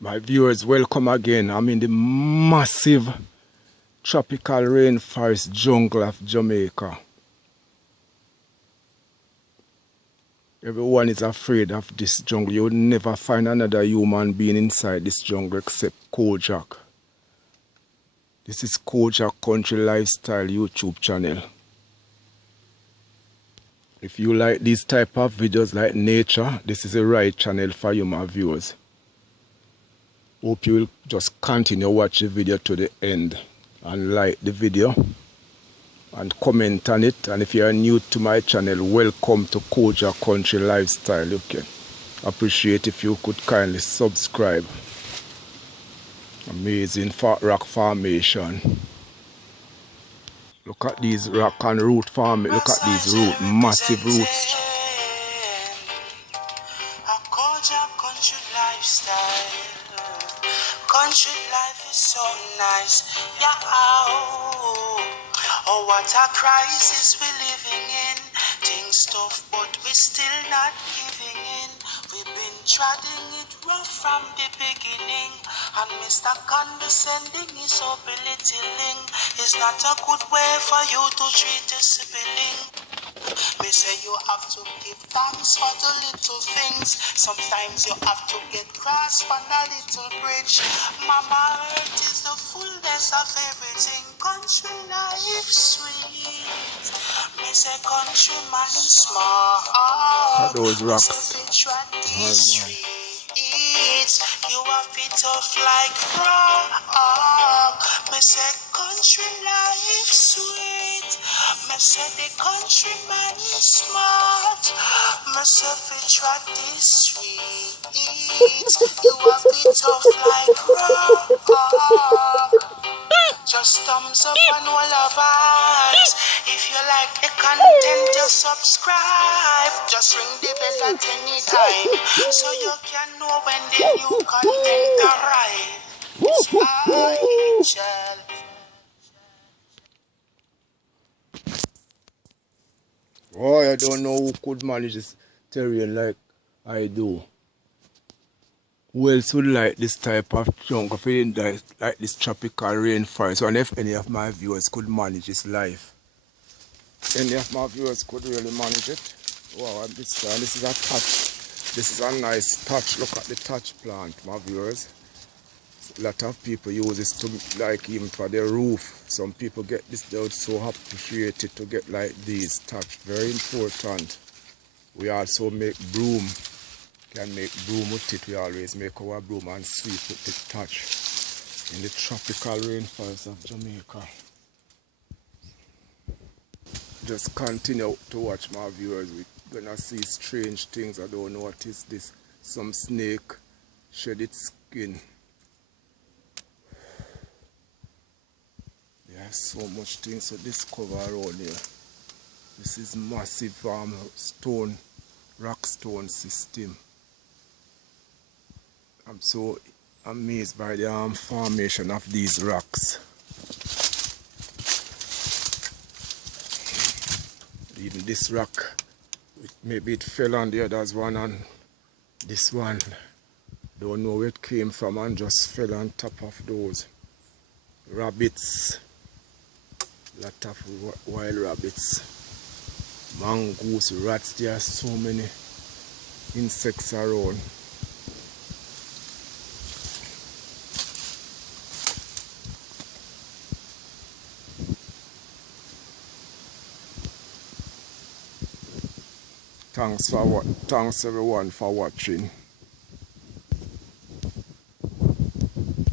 My viewers, welcome again. I'm in the massive tropical rainforest jungle of Jamaica. Everyone is afraid of this jungle. You would never find another human being inside this jungle except Kojak. This is Kojak Country Lifestyle YouTube channel. If you like these type of videos like nature, this is the right channel for you, my viewers. Hope you will just continue watch the video to the end and like the video and comment on it. And if you are new to my channel, welcome to Kojak Country Lifestyle. Okay, appreciate if you could kindly subscribe. Amazing rock formation. Look at these rock and root farming. Look at these roots, massive roots. Country lifestyle. Country life is so nice. Yeah. Oh, what a crisis we're living in. Things tough, but we're still not giving in. We've been treading it rough from the beginning. And Mr. Condescending is so belittling. It's not a good way for you to treat a sibling. They say you have to give thanks for the little things. Sometimes you have to get grasp on a little bridge. Mama Earth is the fullness of everything. Country life sweet. Me say countryman smart. Those rocks. You have it tough like rock. Me say country life sweet. Me say the countryman smart. Me say fi track this street. You have it tough like rock. Just thumbs up and all of us. If you like the content, just subscribe. Just ring the bell at any time, so you can know when the new content arrives. Angel. Oh, I don't know who could manage this terrain like I do. Who else would like this type of jungle, like this tropical rainforest? And if any of my viewers could manage this life, any of my viewers could really manage it. Wow, and this is a touch. This is a nice touch. Look at the touch plant, my viewers. A lot of people use this to, like, even for their roof. Some people get this, they're so appreciated to get like these touch. Very important. We also make broom. Can make broom with it. We always make our broom and sweep with the touch in the tropical rainforest of Jamaica. Just continue to watch, my viewers. We're gonna see strange things. I don't know what is this. Some snake shed its skin. There's so much things to discover around here. This is massive stone, rock stone system. I'm so amazed by the formation of these rocks. Even this rock, maybe it fell on the others one, and this one, don't know where it came from and just fell on top of those. Rabbits, lot of wild rabbits, mongoose, rats. There are so many insects around. Thanks everyone for watching.